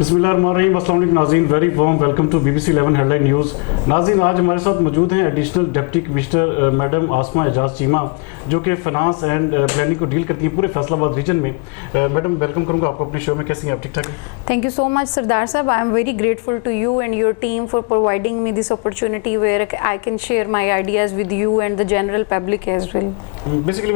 बिस्मिल्लाहिर्रहमानिर्रहीम, अस्सलाम वालेकुम नाज़रीन, very warm welcome to BBC 11 headline news. नाज़रीन, आज हमारे साथ मौजूद हैं additional deputy commissioner madam Asma Ejaz Cheema, जो कि फाइनेंस एंड प्लानिंग को डील करती हैं पूरे फैसलाबाद रीजन में। मैडम, वेलकम करूँगा आपको अपने शो में। कैसी हैं आप? ठीक ठाक हैं? Thank you so much, Sardar Sahab. I am very grateful to you and your team for providing me this opportunity where I can share my ideas with you and the general public as well. Basically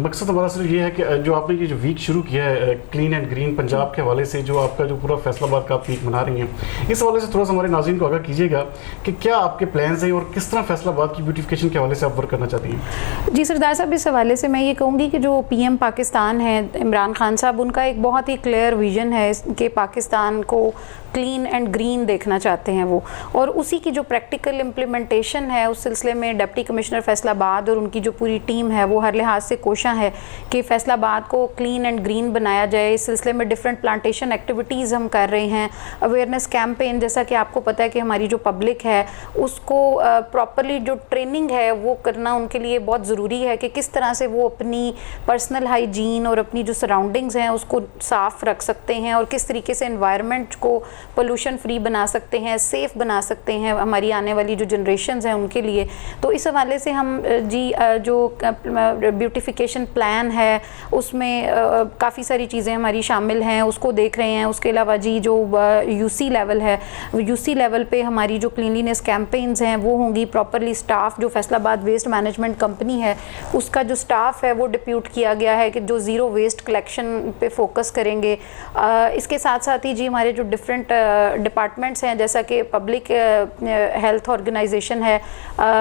मकसद हमारा सिर्फ ये है कि जो आपने ये जो वीक शुरू किया है क्लीन एंड ग्रीन पंजाब के हवाले से, जो आपका जो पूरा फैसलाबाद का आप वीक मना रही हैं, इस हवाले से थोड़ा सा हमारे नाज़रीन को आगाह कीजिएगा कि क्या आपके प्लान्स हैं और किस तरह फैसलाबाद की ब्यूटिफिकेशन के हवाले से आप वर्क करना चाहती हैं। जी सरदार साहब, इस हवाले से मैं ये कहूँगी कि जो PM पाकिस्तान है इमरान खान साहब, उनका एक बहुत ही क्लियर विजन है कि पाकिस्तान को क्लीन एंड ग्रीन देखना चाहते हैं वो, और उसी की जो प्रैक्टिकल इम्प्लीमेंटेशन है उस सिलसिले में डिप्टी कमिश्नर फैसलाबाद और उनकी जो पूरी टीम है वो हर लिहाज से कोशां है कि फैसलाबाद को क्लीन एंड ग्रीन बनाया जाए। इस सिलसिले में डिफरेंट प्लांटेशन एक्टिविटीज़ हम कर रहे हैं, अवेयरनेस कैंपेन, जैसा कि आपको पता है कि हमारी जो पब्लिक है उसको प्रॉपरली जो ट्रेनिंग है वो करना उनके लिए बहुत ज़रूरी है कि किस तरह से वो अपनी पर्सनल हाइजीन और अपनी जो सराउंडिंग्स हैं उसको साफ़ रख सकते हैं और किस तरीके से एनवायरनमेंट को पोल्यूशन फ्री बना सकते हैं, सेफ़ बना सकते हैं हमारी आने वाली जो जनरेशन्स हैं उनके लिए। तो इस हवाले से हम जो ब्यूटिफिकेशन प्लान है उसमें काफ़ी सारी चीज़ें हमारी शामिल हैं, उसको देख रहे हैं। उसके अलावा जी जो UC लेवल है, UC लेवल पे हमारी जो क्लीनलीनेस कैंपेन्स हैं वो होंगी। प्रॉपरली स्टाफ जो फैसलाबाद वेस्ट मैनेजमेंट कंपनी है उसका जो स्टाफ है वो डिप्यूट किया गया है कि जो ज़ीरो वेस्ट कलेक्शन पे फोकस करेंगे। इसके साथ साथ ही जी हमारे जो डिफरेंट डिपार्टमेंट्स हैं, जैसा कि पब्लिक हेल्थ ऑर्गेनाइजेशन है,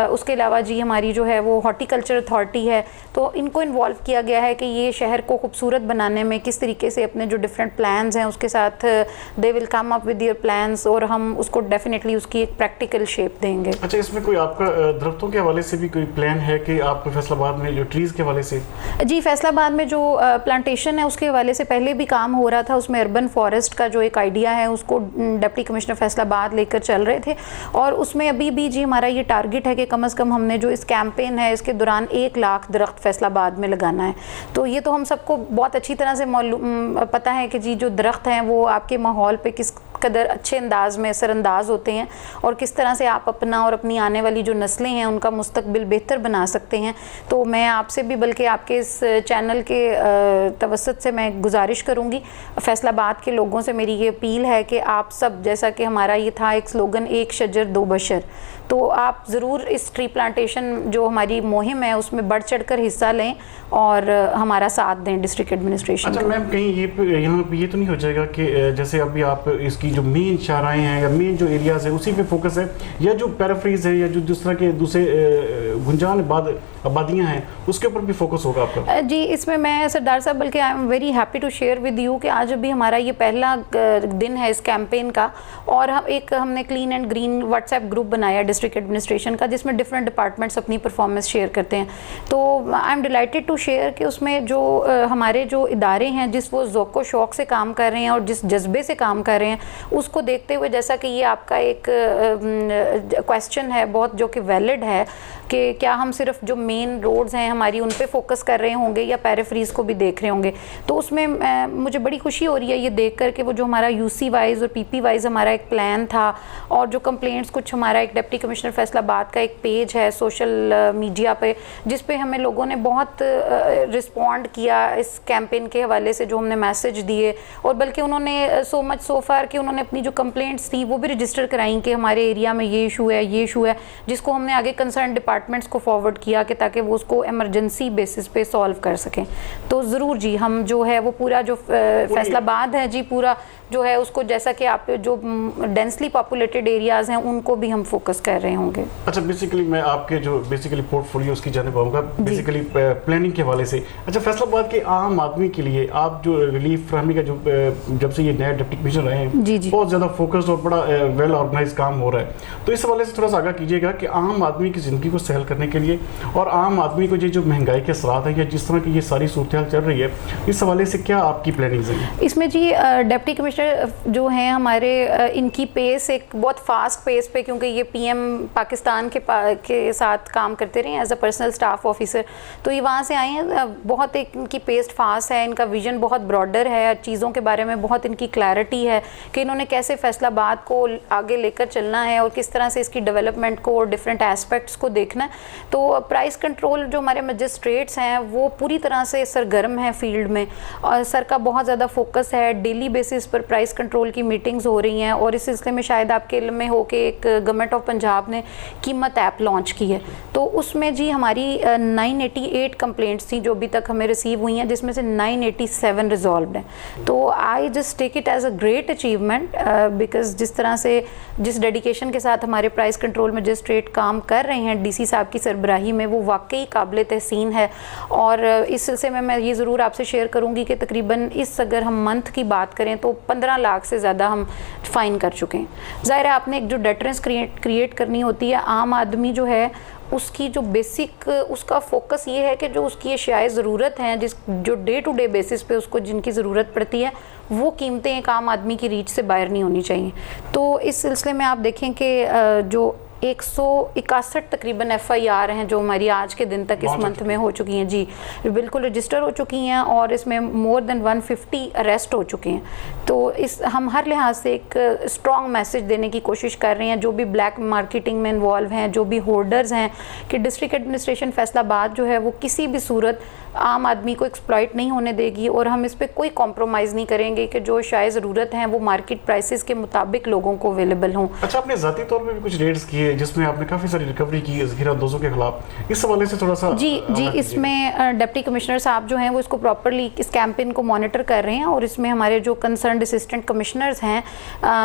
उसके अलावा जी हमारी जो है वो हॉर्टिकल्चर अथॉरिटी है, तो इनको इन्वॉल्व किया गया है कि ये शहर को खूबसूरत बनाने में किस तरीके से अपने जो डिफरेंट प्लान्स हैं उसके साथ they will come up with their plans और हम उसको डेफिनेटली उसकी एक प्रैक्टिकल शेप देंगे। अच्छा, इसमें कोई आपका दरख्तों के हवाले से भी कोई प्लान है कि आप फैसलाबाद में जो ट्रीज़ के हवाले से? जी, फैसलाबाद में जो प्लांटेशन है उसके हवाले से पहले भी काम हो रहा था। उसमें अर्बन फॉरेस्ट का जो एक आइडिया है उसको डिप्टी कमिश्नर फैसलाबाद लेकर चल रहे थे, और उसमें अभी भी जी हमारा ये टारगेट है कि कम से कम हमने जो इस कैंपेन है इसके दौरान 1 लाख दरख्त फैसलाबाद में लगाना है। तो ये तो हम सबको बहुत अच्छी तरह से पता है कि जी जो दरख्त हैं वो आपके माहौल पे किस कदर अच्छे अंदाज में असरअंदाज होते हैं और किस तरह से आप अपना और अपनी आने वाली जो नस्लें हैं उनका मुस्तकबिल बेहतर बना सकते हैं। तो मैं आपसे भी, बल्कि आपके इस चैनल के तवस्सुत से मैं गुजारिश करूँगी, फैसलाबाद के लोगों से मेरी ये अपील है कि आप सब, जैसा कि हमारा ये था एक स्लोगन, एक शजर दो बशर, तो आप ज़रूर इस ट्री प्लांटेशन जो हमारी मुहिम है उसमें बढ़ चढ़ कर हिस्सा लें और हमारा साथ दें डिस्ट्रिक्ट एडमिनिस्ट्रेशन। अच्छा मैम, कहीं यहाँ पे ये तो नहीं हो जाएगा कि जैसे अभी आप इसकी जो मेन शाहराएँ हैं या मेन जो एरियाज़ हैं उसी पे फोकस है, या जो पैराफ्रीज है या जो जिस तरह के दूसरे गुंजान आबादियाँ हैं उसके ऊपर भी फोकस होगा आपका? जी, इसमें मैं सरदार साहब, बल्कि I am very happy to share with you कि आज अभी हमारा ये पहला दिन है इस कैंपेन का, और हमने clean and green WhatsApp group बनाया डिस्ट्रिक्ट एडमिनिस्ट्रेशन का, जिसमें डिफरेंट डिपार्टमेंट्स अपनी परफॉर्मेंस शेयर करते हैं। तो I am delighted to share कि उसमें जो हमारे जो इदारे हैं जिस वो ज़ौक़ शौक़ से काम कर रहे हैं और जिस जज्बे से काम कर रहे हैं उसको देखते हुए, जैसा कि ये आपका एक क्वेश्चन है बहुत जो कि वैलिड है कि क्या हम सिर्फ जो मेन रोड्स हैं हमारी उन पे फोकस कर रहे होंगे या पैराफ्रीज को भी देख रहे होंगे। तो उसमें मुझे बड़ी खुशी हो रही है ये देख कर कि वो जो हमारा UC वाइज और PP वाइज हमारा एक प्लान था, और जो कंप्लेंट्स कुछ हमारा एक डिप्टी कमिश्नर फैसलाबाद का एक पेज है सोशल मीडिया पे जिस पे हमें लोगों ने बहुत रिस्पॉन्ड किया इस कैंपेन के हवाले से, जो हमने मैसेज दिए, और बल्कि उन्होंने सो मच सो फार कि उन्होंने अपनी जो कंप्लेंट्स थी वो भी रजिस्टर कराई कि हमारे एरिया में ये इशू है, ये इशू है, जिसको हमने आगे कंसर्न डिपार्टमेंट्स को फॉरवर्ड किया कि ताकि वो उसको इमरजेंसी बेसिस पे सॉल्व कर सकें। तो ज़रूर जी हम जो है वो पूरा जो फैसलाबाद है जी पूरा जो है उसको, जैसा कि आप जो डेंसली पॉपुलेटेड एरियाज़ हैं उनको भी हम फोकस कर रहे होंगे। अच्छा, बेसिकली मैं आपके जो बेसिकली पोर्टफोलियो उसकी जानिब आऊँगा, बेसिकली प्लानिंग के हवाले से। अच्छा, फैसलाबाद के आम आदमी के लिए आप जो रिलीफ फ्राहमी का जो जब से ये नए डिप्टी कमिश्नर रहे हैं जी बहुत ज़्यादा फोकस्ड और बड़ा वेल ऑर्गेनाइज काम हो रहा है, तो इस हवाले से थोड़ा सा आगाह कीजिएगा कि आम आदमी की ज़िंदगी को सहल सेल करने के लिए, और आम आदमी को ये जो महंगाई के असरात है या जिस तरह की ये सारी सूरत हाल चल रही है, इस हवाले से क्या आपकी प्लानिंग है? इसमें जी डिप्टी कमिश्नर जो हैं हमारे, इनकी पेस एक बहुत फास्ट पेस पे, क्योंकि ये पीएम पाकिस्तान के साथ काम करते रहे as a personal staff officer, तो ये वहाँ से आए हैं। बहुत एक इनकी पेस फास्ट है, इनका विजन बहुत ब्रॉडर है, चीज़ों के बारे में बहुत इनकी क्लैरिटी है कि इन्होंने कैसे फैसलाबाद को आगे लेकर चलना है और किस तरह से इसकी डेवलपमेंट को और डिफरेंट एस्पेक्ट्स को देखना है। तो प्राइस कंट्रोल जो हमारे मजिस्ट्रेट्स हैं वो पूरी तरह से सरगर्म है फील्ड में, और सर का बहुत ज़्यादा फोकस है। डेली बेसिस पर प्राइस कंट्रोल की मीटिंग्स हो रही हैं, और इस सिलसिले में शायद आपके इल्म में हो कि एक गवर्नमेंट ऑफ पंजाब ने कीमत ऐप लॉन्च की है। तो उसमें जी हमारी 988 कंप्लेंट्स थी जो अभी तक हमें रिसीव हुई हैं, जिसमें से 987 रिजॉल्व्ड हैं। तो I just take it as a great achievement, because जिस तरह से जिस डेडिकेशन के साथ हमारे प्राइस कंट्रोल मजिस्ट्रेट काम कर रहे हैं डीसी साहब की सरबराही में, वो वाकई काबिल तहसीन है। और इस सिलसिले में मैं ये ज़रूर आपसे शेयर करूँगी कि तकरीबन अगर हम मंथ की बात करें तो 15 लाख से ज़्यादा हम फ़ाइन कर चुके हैं। ज़ाहिर है आपने एक जो डेटरेंस क्रिएट करनी होती है, आम आदमी जो है उसकी जो बेसिक उसका फोकस ये है कि जो उसकी अशियाए ज़रूरत हैं, जो डे टू डे बेसिस पे उसको जिनकी ज़रूरत पड़ती है, वो कीमतें एक आम आदमी की रीच से बाहर नहीं होनी चाहिए। तो इस सिलसिले में आप देखें कि जो 161 तकरीबन FIR हैं जो हमारी आज के दिन तक इस मंथ में हो चुकी हैं, जी बिल्कुल रजिस्टर हो चुकी हैं, और इसमें मोर देन 150 अरेस्ट हो चुके हैं। तो हम हर लिहाज से एक स्ट्रॉन्ग मैसेज देने की कोशिश कर रहे हैं जो भी ब्लैक मार्केटिंग में इन्वॉल्व हैं, जो भी होल्डर्स हैं, कि डिस्ट्रिक्ट एडमिनिस्ट्रेशन फैसलाबाद जो है वो किसी भी सूरत आम आदमी को एक्सप्लॉइट नहीं होने देगी, और हम इस पर कोई कॉम्प्रोमाइज़ नहीं करेंगे कि जो शायद ज़रूरत हैं वो मार्केट प्राइसेस के मुताबिक लोगों को अवेलेबल हों। अच्छा, आपने ज़ाती तौर पे भी कुछ रेड्स किए जिसमें आपने काफ़ी सारी रिकवरी की ज़ख़ीरादोज़ों के खिलाफ, इस हवाले से थोड़ा सा जी इसमें डिप्टी कमिश्नर साहब जो हैं वो इसको प्रॉपरली इस कैंपेन को मॉनिटर कर रहे हैं, और इसमें हमारे जो कंसर्न्ड असिस्टेंट कमिश्नर्स हैं,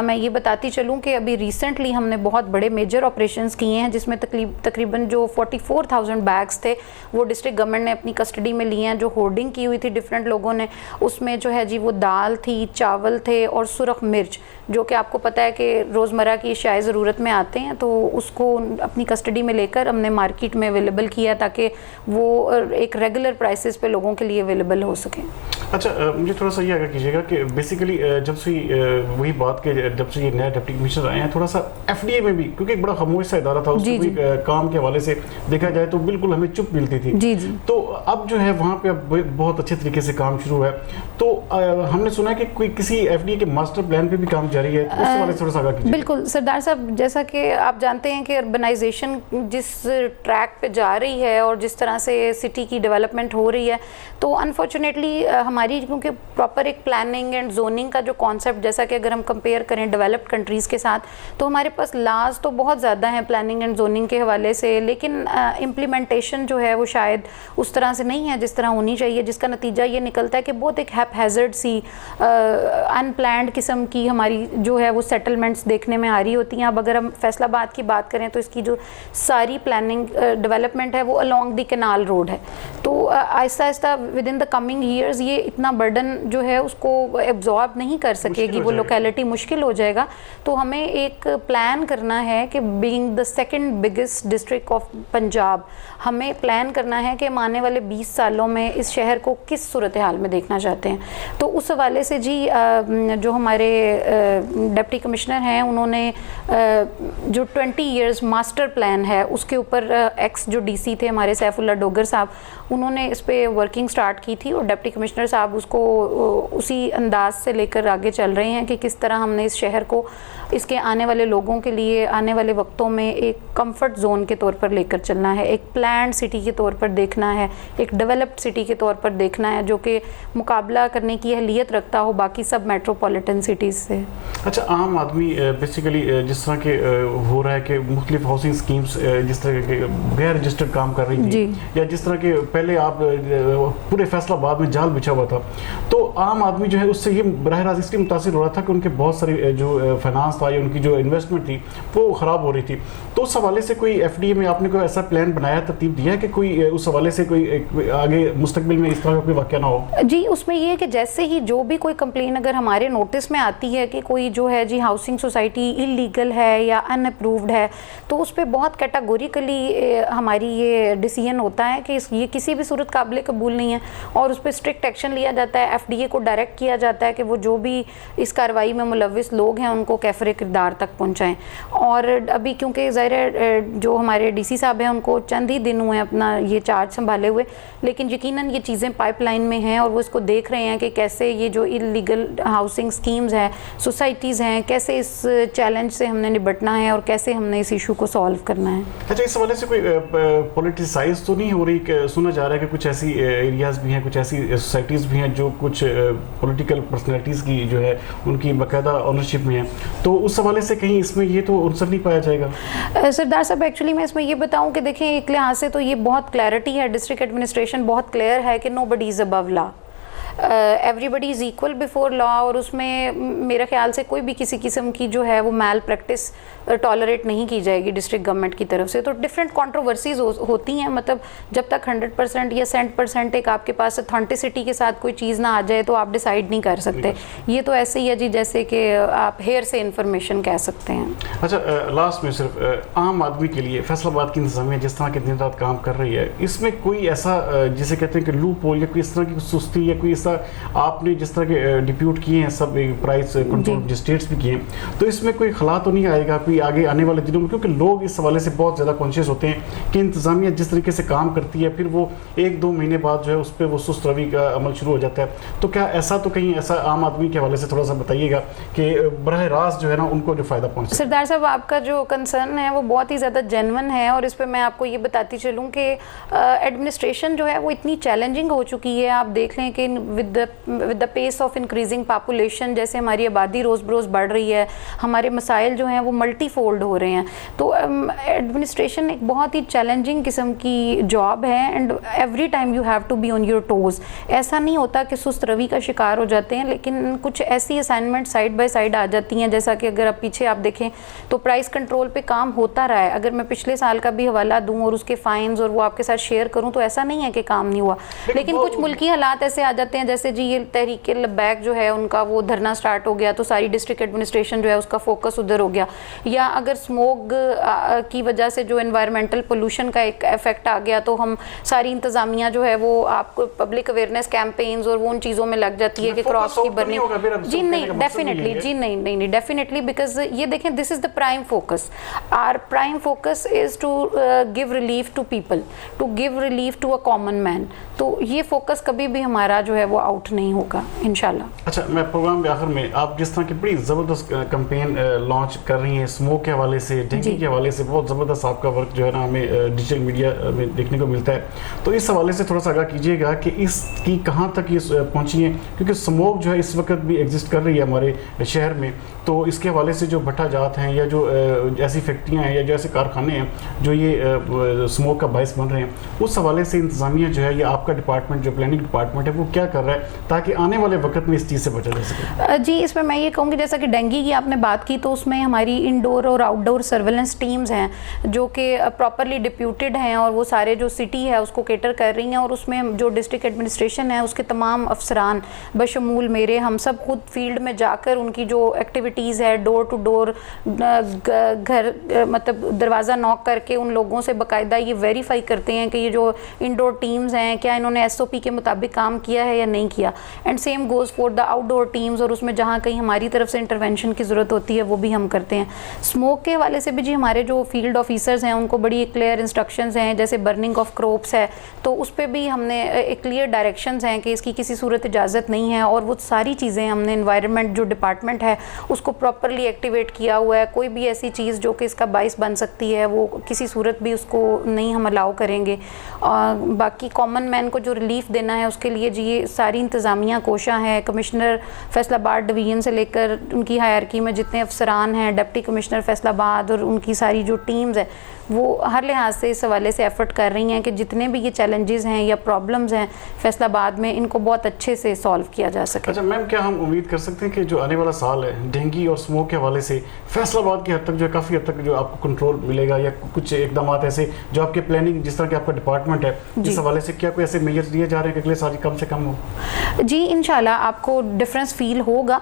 मैं ये बताती चलूँ कि अभी रिसेंटली हमने बहुत बड़े मेजर ऑपरेशंस किए हैं, जिसमें तकरीबन जो 44,000 बैग्स थे वो डिस्ट्रिक्ट गवर्नमेंट ने अपनी कस्टडी में लिए हैं, जो होर्डिंग की हुई थी डिफरेंट लोगों ने। उसमें जो है जी वो दाल थी, चावल थे और सुरख मिर्च, जो कि आपको पता है कि रोज़मर्रा की शायद ज़रूरत में आते हैं, तो उसको अपनी कस्टडी में लेकर हमने मार्केट में अवेलेबल किया ताकि वो एक रेगुलर प्राइसेस पे लोगों के लिए अवेलेबल हो सके। अच्छा, मुझे थोड़ा सा ये आगे कीजिएगा कि बेसिकली जब से वही बात के जब से ये नया डिप्टी कमिश्नर आए हैं, थोड़ा सा FDA में भी, क्योंकि एक बड़ा खामोश सा इदारा था, उसको भी काम के हवाले से देखा जाए तो बिल्कुल हमें चुप मिलती थी। जी। तो अब जो है वहाँ पे अब बहुत अच्छे तरीके से काम शुरू है। तो हमने सुना है कि कोई किसी FDA के मास्टर प्लान पे भी काम जारी है, उस हवाले से थोड़ा सा आगे कीजिए। बिल्कुल सरदार साहब, जैसा कि आप जानते हैं कि अर्बनाइजेशन जिस ट्रैक पे जा रही है और जिस तरह से सिटी की डेवलपमेंट हो रही है, तो अनफॉर्चुनेटली हमारी क्योंकि प्रॉपर एक प्लानिंग एंड जोनिंग का जो कॉन्सेप्ट, जैसा कि अगर हम कंपेयर करें डेवलप्ड कंट्रीज़ के साथ, तो हमारे पास लाज तो बहुत ज़्यादा हैं प्लानिंग एंड जोनिंग के हवाले से, लेकिन इम्प्लीमेंटेशन जो है वो शायद उस तरह से नहीं है जिस तरह होनी चाहिए, जिसका नतीजा ये निकलता है कि बहुत एक हैज़र्ड सी अनप्लैंड किस्म की हमारी जो है वो सेटलमेंट्स देखने में आ रही होती हैं। अब अगर हम फैसलाबाद की बात करें तो इसकी जो सारी प्लानिंग डेवलपमेंट है वो अलोंग द कैनाल रोड है, तो Aahista Aahista with in the coming years ये इतना बर्डन जो है उसको एब्जॉर्ब नहीं कर सकेगी, वो लोकेलिटी मुश्किल हो जाएगा। तो हमें एक प्लान करना है कि being the second biggest district of Punjab, हमें प्लान करना है कि आने वाले 20 सालों में इस शहर को किस सूरत हाल में देखना चाहते हैं। तो उस हवाले से जी जो हमारे डिप्टी कमिश्नर हैं उन्होंने जो 20 इयर्स मास्टर प्लान है उसके ऊपर एक्स जो DC थे हमारे सैफुल्ला डोगर साहब, उन्होंने इस पे वर्किंग स्टार्ट की थी, और डिप्टी कमिश्नर साहब उसको उसी अंदाज से लेकर आगे चल रहे हैं कि किस तरह हमने इस शहर को इसके आने वाले लोगों के लिए आने वाले वक्तों में एक कंफर्ट जोन के तौर पर लेकर चलना है, एक प्लान्ड सिटी के तौर पर देखना है, एक डेवलप्ड सिटी के तौर पर देखना है, जो कि मुकाबला करने की अहलियत रखता हो बाकी सब मेट्रोपॉलिटन सिटीज़ से। अच्छा, आम आदमी बेसिकली जिस तरह के हो रहा है कि मुख्तलिफ हाउसिंग स्कीम्स जिस तरह के गैर रजिस्टर्ड काम कर रही थी, या जिस तरह के पहले आप पूरे फैसलाबाद में जाल बिछा हुआ था, तो आम आदमी जो है उससे ये बराह रास्त इसलिए मुतासिर हो रहा था कि उनके बहुत सारी जो फाइनेंस एडवांस था या उनकी जो इन्वेस्टमेंट थी वो ख़राब हो रही थी। तो उस हवाले से कोई FTA में आपने कोई ऐसा प्लान बनाया, तरतीब दिया है कि कोई उस हवाले से कोई आगे मुस्तकबिल में इस तरह का कोई वाक़या ना हो? जी, उसमें ये है कि जैसे ही जो भी कोई कंप्लेन अगर हमारे नोटिस में आती है कि कोई जो है जी हाउसिंग सोसाइटी इलीगल है या अनअप्रूव्ड है, तो उस पर बहुत कैटेगोरिकली हमारी ये डिसीजन होता है कि ये किसी भी सूरत काबिल कबूल नहीं है और उस पर स्ट्रिक्ट एक्शन लिया जाता है। FTA को डायरेक्ट किया जाता है कि वो जो भी इस कार्रवाई में मुलविस लोग हैं उनको कैफरे किरदार तक पहुँचाएँ। और अभी क्योंकि ज़ाहिर है जो हमारे DC साहब हैं उनको चंद ही दिन हुए अपना ये चार्ज संभाले हुए, लेकिन यकीनन ये चीज़ें पाइपलाइन में हैं और वो इसको देख रहे हैं कि कैसे ये जो इलीगल हाउसिंग स्कीम्स हैं, सोसाइटीज़ हैं, कैसे इस चैलेंज से हमने निपटना है और कैसे हमने इस इशू को सॉल्व करना है। अच्छा, इस हवाले से कोई पॉलिटिसाइज तो नहीं हो रही? सुना जा रहा है कि कुछ ऐसी एरियाज़ भी हैं, कुछ ऐसी सोसाइटीज़ भी हैं जो कुछ पॉलिटिकल पर्सनैलिटीज़ की जो है उनकी बाकायदा ऑनरशिप में है, तो उस हवाले से कहीं इसमें ये तो आंसर नहीं पाया जाएगा? सरदार साहब, एक्चुअली मैं इसमें ये बताऊं कि देखें, एक लिहाज से तो ये बहुत क्लैरिटी है, डिस्ट्रिक्ट एडमिनिस्ट्रेशन बहुत क्लियर है कि nobody is above law, everybody is equal before law. और उसमें मेरे ख्याल से कोई भी किसी किस्म की जो है वो मैल प्रैक्टिस टॉलरेट नहीं की जाएगी डिस्ट्रिक्ट गवर्नमेंट की तरफ से। तो डिफरेंट कंट्रोवर्सीज होती हैं, मतलब जब तक 100% या 100% एक आपके पास अथेंटिसिटी के साथ कोई चीज़ ना आ जाए तो आप डिसाइड नहीं कर सकते। ये तो ऐसे ही है जी जैसे कि आप हेयर से इंफॉर्मेशन कह सकते हैं। अच्छा, लास्ट में सिर्फ आम आदमी के लिए फैसलाबाद की इंतजामिया जिस तरह के दिन रात काम कर रही है, इसमें कोई ऐसा जिसे कहते हैं कि लूप होल या कोई इस तरह की सुस्ती या कोई ऐसा आपने जिस तरह के डिप्यूट किए हैं सब प्राइस कंट्रोल मजिस्ट्रेट्स भी किए हैं, तो इसमें कोई खला तो नहीं आएगा कोई आगे आने वाले दिनों में? क्योंकि लोग इस हवाले से बहुत ज़्यादा कॉन्शियस होते हैं कि इंतजामिया जिस तरीके से काम करती है फिर वो 1-2 महीने बाद जो है उस पर वो सुस्त रवि का अमल शुरू हो जाता है। तो क्या ऐसा तो कहीं ऐसा आम आदमी के हवाले से थोड़ा सा बताइएगा कि बरह रास्त जो है ना उनको जो फ़ायदा पहुँचे? सरदार साहब, आपका जो कंसर्न है वो बहुत ही ज़्यादा जेन्युइन है और इस पर मैं आपको ये बताती चलूँ कि एडमिनिस्ट्रेशन जो है वो इतनी चैलेंजिंग हो चुकी है। आप देख लें कि with the pace of increasing population, जैसे हमारी आबादी रोज़ बरोज़ बढ़ रही है, हमारे मसाइल जो हैं वो मल्टी फोल्ड हो रहे हैं। तो एडमिनिस्ट्रेशन एक बहुत ही चैलेंजिंग किस्म की जॉब है and every time you have to be on your toes. ऐसा नहीं होता कि सुस्त रवि का शिकार हो जाते हैं, लेकिन कुछ ऐसी असाइनमेंट साइड बाय साइड आ जाती हैं, जैसा कि अगर आप पीछे आप देखें तो प्राइस कंट्रोल पे काम होता रहा है। अगर मैं पिछले साल का भी हवाला दूं और उसके फाइन्स और वो आपके साथ शेयर करूं तो ऐसा नहीं है कि काम नहीं हुआ, लेकिन कुछ मुल्की हालात ऐसे आ जाते हैं, जैसे जी ये तहरीक लब्बैक जो है उनका वो धरना स्टार्ट हो गया तो सारी डिस्ट्रिक्ट एडमिनिस्ट्रेशन जो है उसका फोकस उधर हो गया, या अगर स्मोक की वजह से जो एनवायरमेंटल पोल्यूशन का एक इफेक्ट आ गया तो हम सारी इंतजामिया जो है वो आपको पब्लिक अवेयरनेस कैंपेन्स और वो उन चीज़ों में लग जाती है कि क्रॉप्स की बर्निंग। जी नहीं, डेफिनेटली, जी नहीं, डेफिनेटली, बिकॉज ये देखें this is the prime focus. Our prime focus is to give relief to people, to give relief to a common man. तो ये फोकस कभी भी हमारा जो है वो आउट नहीं होगा इंशाल्लाह। अच्छा, मैं प्रोग्राम के आखिर में आप जिस तरह की बड़ी ज़बरदस्त कैंपेन लॉन्च कर रही हैं स्मोक के हवाले से, डेंगू के हवाले से, बहुत ज़बरदस्त आपका वर्क जो है ना हमें डिजिटल मीडिया में देखने को मिलता है, तो इस हवाले से थोड़ा सा आगाह कीजिएगा कि इसकी कहाँ तक ये पहुँची है, क्योंकि स्मोक जो है इस वक्त भी एग्जिस्ट कर रही है हमारे शहर में। तो इसके हवाले से जो भट्टा जात हैं या जो ऐसी फैक्ट्रियाँ हैं या जो ऐसे कारखाने हैं जो ये स्मोक का बायस बन रहे हैं, उस हवाले से इंतजामिया जो है या आपका डिपार्टमेंट जो प्लानिंग डिपार्टमेंट है वो क्या कर रहा है ताकि आने वाले वक्त में इस चीज़ से बचा जा सके? जी, इसमें मैं ये कहूँगी जैसा कि डेंगू की आपने बात की, तो उसमें हमारी इंडोर और आउटडोर सर्वेलेंस टीम्स हैं जो कि प्रॉपरली डिप्यूटेड हैं और वो सारे जो सिटी है उसको केटर कर रही हैं, और उसमें जो डिस्ट्रिक्ट एडमिनिस्ट्रेशन है उसके तमाम अफसरान बशमूल मेरे, हम सब खुद फील्ड में जाकर उनकी जो एक्टिविटीज़ है डोर टू डोर घर मतलब दरवाज़ा नॉक करके उन लोगों से बाकायदा ये वेरीफाई करते हैं कि ये जो इंडोर टीम्स हैं क्या इन्होंने SOP के मुताबिक काम किया है या नहीं किया, and same goes for the outdoor teams. और उसमें जहाँ कहीं हमारी तरफ से इंटरवेंशन की ज़रूरत होती है वो भी हम करते हैं। स्मोक के हवाले से भी जी हमारे जो फील्ड ऑफिसर्स हैं उनको बड़ी क्लियर इंस्ट्रक्शंस हैं, जैसे बर्निंग ऑफ क्रॉप्स है तो उस पर भी हमने एक क्लियर डायरेक्शंस हैं कि इसकी किसी सूरत इजाज़त नहीं है, और वो सारी चीज़ें हमने एनवायरनमेंट जो डिपार्टमेंट है उसको प्रॉपरली एक्टिवेट किया हुआ है। कोई भी ऐसी चीज़ जो कि इसका बाइस बन सकती है वो किसी सूरत भी उसको नहीं हम अलाउ करेंगे। बाकी कॉमन मैन को जो रिलीफ देना है उसके लिए जी ये सारी इंतज़ामिया कोशा है, कमिश्नर फैसलाबाद डिवीज़न से लेकर उनकी हायरकी में जितने अफसरान हैं, डिप्टी कमिश्नर फैसलाबाद और उनकी सारी जो टीम्स है वो हर लिहाज से इस हवाले से एफर्ट कर रही हैं कि जितने भी ये चैलेंजेस हैं या प्रॉब्लम्स हैं फैसलाबाद में, इनको बहुत अच्छे से सॉल्व किया जा सके। अच्छा मैम, क्या हम उम्मीद कर सकते हैं कि जो आने वाला साल है डेंगू और स्मोक के हवाले से फैसलाबाद की हद तक जो है काफ़ी हद तक जो आपको कंट्रोल मिलेगा, या कुछ इकदाम ऐसे जो आपके प्लानिंग जिस तरह के आपका डिपार्टमेंट है इस हवाले से क्या कोई ऐसे मेजर्स लिए जा रहे हैं कि अगले साल कम से कम हो? जी इंशाल्लाह आपको डिफरेंस फील होगा।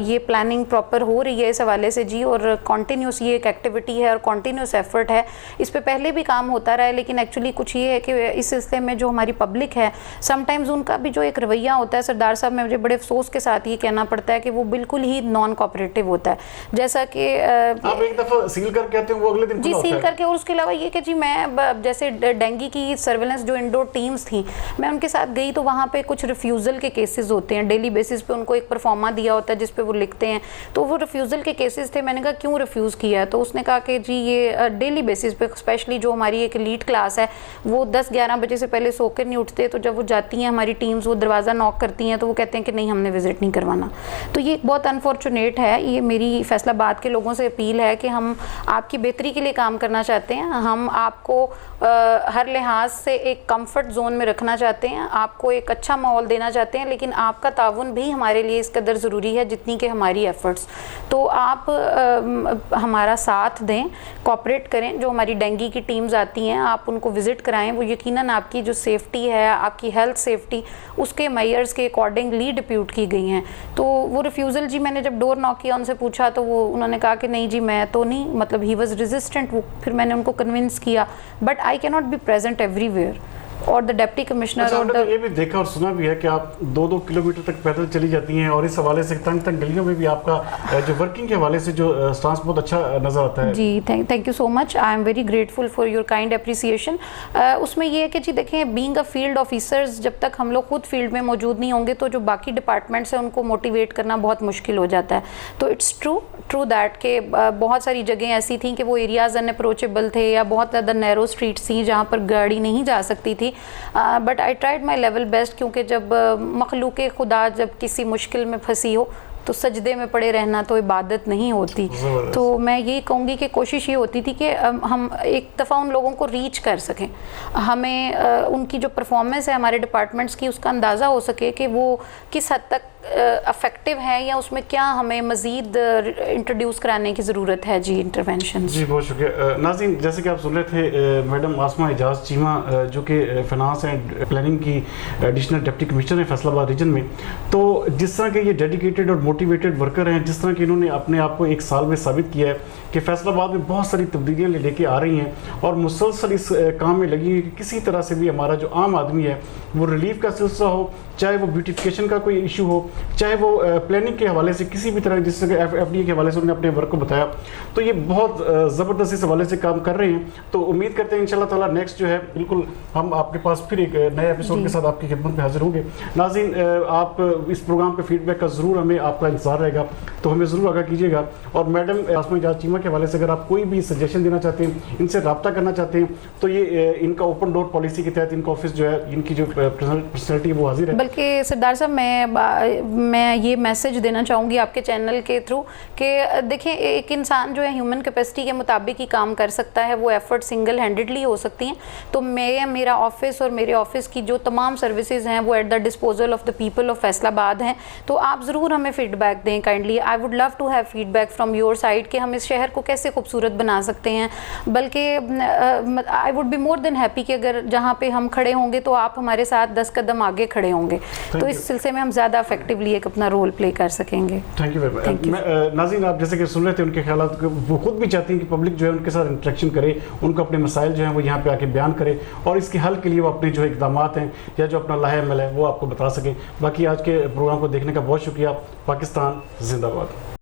ये प्लानिंग प्रॉपर हो रही है इस हवाले से जी, और कॉन्टीन्यूस ये एक एक्टिविटी है और कॉन्टीन्यूस एफर्ट है। इस पे पहले भी काम होता रहा है, लेकिन एक्चुअली कुछ ये है कि इस सिलसिले में जो हमारी पब्लिक है समटाइम्स उनका भी जो एक रवैया होता है, सरदार साहब में मुझे बड़े अफसोस के साथ ये कहना पड़ता है कि वो बिल्कुल ही नॉन कोऑपरेटिव होता है। जैसा कि आप एक दफ़ा सील करके आते हैं वो अगले दिन जी सील करके, और उसके अलावा ये कि जी मैं जैसे डेंगू की सर्वेलेंस जो इंडोर टीम्स थी मैं उनके साथ गई तो वहाँ पे कुछ रिफ्यूज़ल के केसेस होते हैं, डेली बेसिस पे उनको एक परफॉर्मा दिया होता है जिस पे वो लिखते हैं, तो वो रिफ्यूज़ल के केसेस थे। मैंने कहा क्यों रिफ्यूज़ किया, तो उसने कहा कि जी ये डेली बेसिस पे स्पेशली जो हमारी एक लीड क्लास है वो 10-11 बजे से पहले सोकर नहीं उठते, तो जब वो जाती हैं हमारी टीम्स वो दरवाज़ा नॉक करती हैं तो वो कहते हैं कि नहीं हमने विज़िट नहीं करवाना। तो ये बहुत अनफॉर्चुनेट है। ये मेरी फैसलाबाद के लोगों से अपील है कि हम आपकी बेहतरी के लिए काम करना चाहते हैं, हम आपको हर लिहाज से एक कंफर्ट जोन में रखना चाहते हैं, आपको एक अच्छा माहौल देना चाहते हैं, लेकिन आपका ताउन भी हमारे लिए इस कदर ज़रूरी है जितनी कि हमारी एफ़र्ट्स। तो आप हमारा साथ दें, कोऑपरेट करें। जो हमारी डेंगू की टीम्स आती हैं आप उनको विज़िट कराएं, वो यकीनन आपकी जो सेफ़्टी है, आपकी हेल्थ सेफ्टी उसके मेयर्स के अकॉर्डिंगली डिप्यूट की गई हैं। तो वो रिफ्यूज़ल जी मैंने जब डोर नॉक किया उनसे पूछा तो वो उन्होंने कहा कि नहीं जी मैं तो नहीं, मतलब ही वॉज रेजिस्टेंट। वो फिर मैंने उनको कन्विंस किया, but I can not be present everywhere. और द डिप्टी कमिश्नर अच्छा, तो ये भी देखा और सुना भी है कि आप 2-2 किलोमीटर तक पैदल चली जाती हैं, और इस हवाले से तंग तंग गलियों में भी आपका जो वर्किंग के हवाले से जो स्टांस बहुत अच्छा नज़र आता है। जी thank you so much, I am very grateful for your kind appreciation. उसमें ये है कि जी देखें, बीइंग अ फील्ड ऑफिसर्स जब तक हम लोग खुद फील्ड में मौजूद नहीं होंगे तो जो बाकी डिपार्टमेंट्स हैं उनको मोटिवेट करना बहुत मुश्किल हो जाता है। तो इट्स ट्रू दैट के बहुत सारी जगह ऐसी थी कि वो एरियाज़ अनअप्रोचेबल थे या बहुत ज़्यादा नैरो स्ट्रीट्स थी जहाँ पर गाड़ी नहीं जा सकती थी, but I tried my level best, क्योंकि जब मखलूक़ खुदा जब किसी मुश्किल में फंसी हो तो सजदे में पड़े रहना तो इबादत नहीं होती। तो मैं यही कहूँगी कि कोशिश ये होती थी कि हम एक दफ़ा उन लोगों को रीच कर सकें, हमें उनकी जो परफॉर्मेंस है हमारे डिपार्टमेंट्स की उसका अंदाज़ा हो सके कि वो किस हद तक अफेक्टिव है या उसमें क्या हमें मज़ीद इंट्रोड्यूस कराने की ज़रूरत है जी इंटरवेंशन। जी बहुत शुक्रिया नाज़रीन, जैसे कि आप सुन रहे थे मैडम आसमा एजाज चीमा जो कि फाइनेंस एंड प्लानिंग की एडिशनल डिप्टी कमिश्नर हैं फैसलाबाद रीजन में। तो जिस तरह के ये डेडिकेटेड और मोटिवेटेड वर्कर हैं, जिस तरह कि इन्होंने अपने आप को एक साल में साबित किया है कि फैसलाबाद में बहुत सारी तब्दीलियाँ लेके आ रही हैं और मुसलसल इस काम में लगी है कि किसी तरह से भी हमारा जो आम आदमी है वो रिलीफ का सिलसिला हो, चाहे वो ब्यूटिफिकेशन का कोई इशू हो, चाहे वो प्लानिंग के हवाले से किसी भी तरह, जिस तरह FDA के हवाले से उन्होंने अपने वर्क को बताया, तो ये बहुत ज़बरदस्त इस हवाले से काम कर रहे हैं। तो उम्मीद करते हैं इंशाल्लाह ताला नेक्स्ट जो है बिल्कुल हम आपके पास फिर एक नए एपिसोड के साथ आपकी खिदमत में हाजिर होंगे। नाज़रीन, आप इस प्रोग्राम के फीडबैक का ज़रूर हमें आपका इंतजार रहेगा, तो हमें ज़रूर आगाह कीजिएगा। और मैडम आसमा एजाज चीमा के हवाले से अगर आप कोई भी सजेशन देना चाहते हैं, इनसे रब्ता करना चाहते हैं, तो ये इनका ओपन डोर पॉलिसी के तहत इनका ऑफिस जो है, इनकी जो पर्सनैलिटी है वो हाजिर है। बल्कि सरदार साहब मैं ये मैसेज देना चाहूँगी आपके चैनल के थ्रू कि देखिए एक इंसान जो है ह्यूमन कैपेसिटी के मुताबिक ही काम कर सकता है, वो एफर्ट सिंगल हैंडेडली हो सकती हैं। तो मेरा ऑफिस और मेरे ऑफिस की जो तमाम सर्विसेज हैं वो at the disposal of the people of Faisalabad हैं। तो आप ज़रूर हमें फीडबैक दें kindly. I would love to have feedback from your side कि हम इस शहर को कैसे खूबसूरत बना सकते हैं। बल्कि I would be more than happy कि अगर जहाँ पे हम खड़े होंगे तो आप हमारे साथ 10 कदम आगे खड़े होंगे, तो इस सिलसिले में हम ज़्यादा इफेक्टिवली एक अपना रोल प्ले कर सकेंगे। Thank you very much. नाज़रीन, आप जैसे कि सुन रहे थे उनके ख्यालात, वो खुद भी चाहती हैं कि पब्लिक जो है उनके साथ इंटरेक्शन करे, उनको अपने मसाइल जो हैं वो यहाँ पे आके बयान करे और इसके हल के लिए वो अपने जो इक़दाम हैं या जो अपना लाहे अमल है वो आपको बता सकें। बाकी आज के प्रोग्राम को देखने का बहुत शुक्रिया। पाकिस्तान जिंदाबाद।